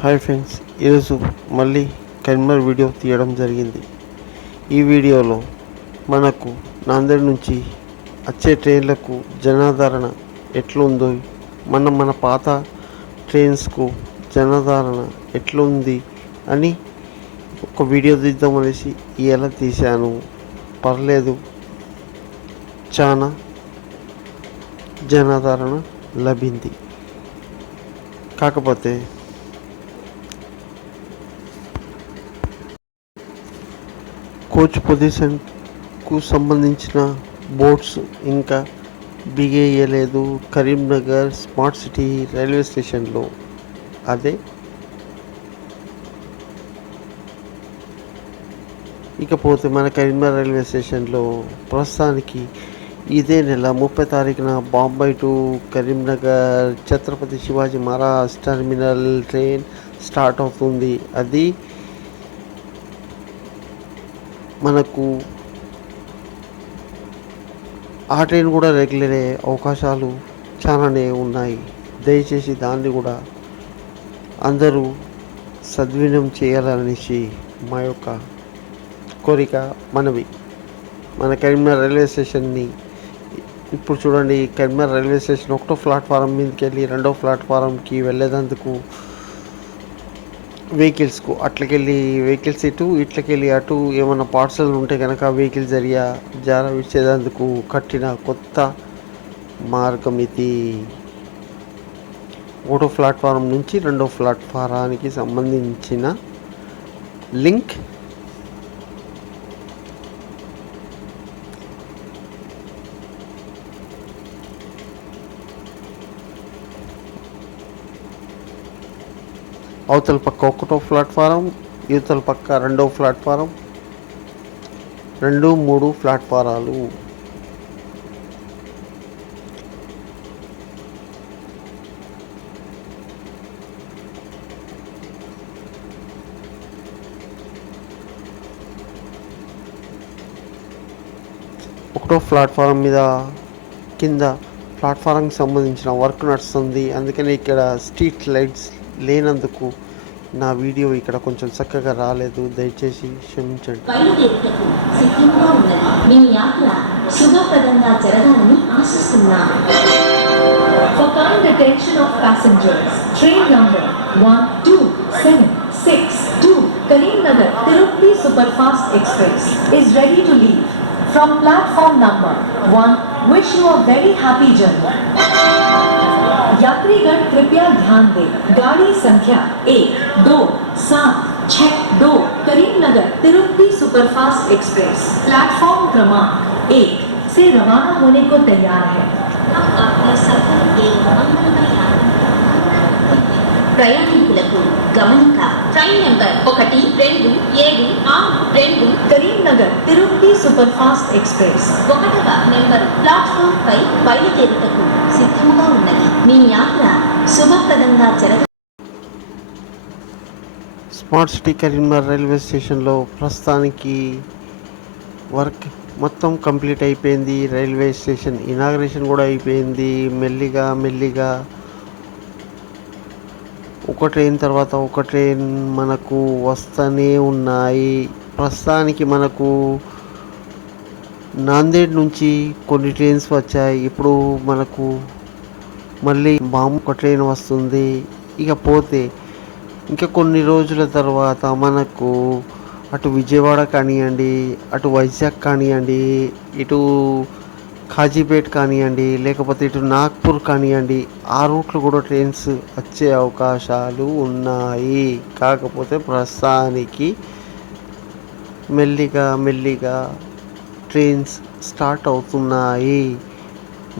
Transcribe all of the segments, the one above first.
Hi friends, ఈరోజు మళ్ళీ Karimnagar video తీయడం జరిగింది. ఈ వీడియోలో మనకు నాందేడ్ నుంచి వచ్చే ట్రైన్లకు జనాదరణ ఎట్లుందో, మన పాత ట్రైన్స్కు జనాదరణ ఎట్లుంది అని ఒక వీడియో తీద్దామనేసి ఇలా తీశాను. పర్లేదు, చాలా జనాదరణ లభింది. కాకపోతే కోచ్ పొజిషన్కు సంబంధించిన బోర్డ్స్ ఇంకా బిగేయలేదు కరీంనగర్ స్మార్ట్ సిటీ రైల్వే స్టేషన్లో. అదే ఇకపోతే మన కరీంనగర్ రైల్వే స్టేషన్లో ప్రస్తుతానికి ఇదే నెల 30 తారీఖున Bombay to Karimnagar Chhatrapati Shivaji Maharaj terminal train start అవుతుంది. అది మనకు ఆ ట్రైన్ కూడా రెగ్యులర్ అయ్యే అవకాశాలు చాలానే ఉన్నాయి. దయచేసి దాన్ని కూడా అందరూ సద్వినియోగం చేయాలనేసి మా యొక్క కోరిక, మనవి. మన కరీంనగర్ రైల్వే స్టేషన్ని ఇప్పుడు చూడండి. కరీంనగర్ రైల్వే స్టేషన్ ఒకటో ప్లాట్ఫారం మీదకి వెళ్ళి రెండో ప్లాట్ఫారంకి వెళ్ళేందుకు వెహికల్స్కు వెహికల్స్ ఇట్లకెళ్ళి అటు ఏమైనా పార్సల్ ఉంటే కనుక వెహికల్ జార విడిచేందుకు కట్టిన కొత్త మార్గం ఇది. ఒకటో ప్లాట్ఫారం నుంచి రెండో ప్లాట్ఫారానికి సంబంధించిన లింక్ అవతల పక్క ఒకటో ప్లాట్ఫారం, యువతల పక్క రెండో ప్లాట్ఫారం, 2, 3 ప్లాట్ఫారాలు. ఒకటో ప్లాట్ఫారం మీద కింద ప్లాట్ఫారంకి సంబంధించిన వర్క్ నడుస్తుంది. అందుకని ఇక్కడ స్ట్రీట్ లైట్స్ లేనందుకు నా వీడియో ఇక్కడ కొంచెం చక్కగా రాలేదు. దయచేసి క్షమించండి. For kind attention of passengers, train number 1276 Karimnagar Tirupati Superfast Express is ready to leave. From platform number 1, wish you a very happy journey. यात्रीगण कृपया ध्यान दें, गाड़ी संख्या 1276 Karimnagar Tirupati superfast express platform क्रमांक 1 से रवाना होने को तैयार है. ప్రయాణికులకు గమనిక, train number 1276 Karimnagar Tirupati superfast express 1వ నెంబర్ ప్లాట్ఫామ్ పై బయలుదేరుటకు సిద్ధంగా ఉన్నది. మీ యాత్ర శుభప్రదంగా జరగ. స్మార్ట్ సిటీ కరీంనగర్ రైల్వే స్టేషన్లో ప్రస్తుతానికి వర్క్ మొత్తం కంప్లీట్ అయిపోయింది. రైల్వే స్టేషన్ ఇనాగరేషన్ కూడా అయిపోయింది. మెల్లిగా ఒక ట్రైన్ తర్వాత ఒక ట్రైన్ మనకు వస్తూనే ఉన్నాయి. ప్రస్తుతానికి మనకు నాందేడ్ నుంచి కొన్ని ట్రైన్స్ వచ్చాయి. ఇప్పుడు మనకు మళ్ళీ ఒక ట్రైన్ వస్తుంది. ఇకపోతే ఇంకా కొన్ని రోజుల తర్వాత మనకు అటు విజయవాడ కానివ్వండి, అటు వైజాగ్ కానివ్వండి, ఇటు కాజీపేట్ కానివ్వండి, లేకపోతే ఇటు నాగ్పూర్ కానివ్వండి, ఆ రూట్లో కూడా ట్రైన్స్ వచ్చే అవకాశాలు ఉన్నాయి. కాకపోతే ప్రస్తుతానికి మెల్లిగా ట్రైన్స్ స్టార్ట్ అవుతున్నాయి.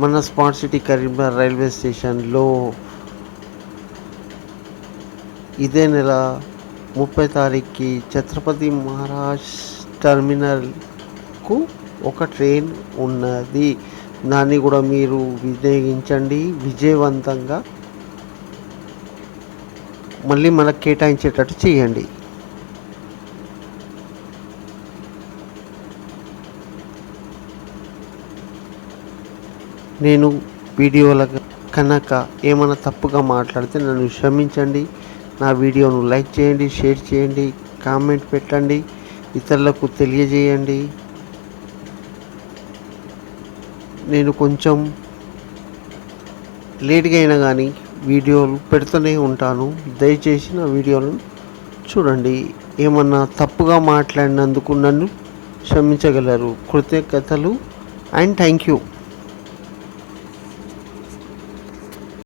మన స్మార్ట్ సిటీ కరీంనగర్ రైల్వే స్టేషన్లో ఇదే నెల 30 తారీఖుకి ఛత్రపతి మహారాజ్ టెర్మినల్కు ఒక ట్రైన్ ఉన్నది. దాన్ని కూడా మీరు వినియోగించండి. విజయవంతంగా మళ్ళీ మనకు కేటాయించేటట్టు చేయండి. నేను వీడియోల కనుక ఏమైనా తప్పుగా మాట్లాడితే నన్ను క్షమించండి. నా వీడియోను లైక్ చేయండి, షేర్ చేయండి, కామెంట్ పెట్టండి, ఇతరులకు తెలియజేయండి. నేను కొంచెం లేట్గా అయినా కానీ వీడియోలు పెడుతూనే ఉంటాను. దయచేసి నా వీడియోలను చూడండి. ఏమన్నా తప్పుగా మాట్లాడినందుకు నన్ను క్షమించగలరు. కృతజ్ఞతలు అండ్ థ్యాంక్ యూ.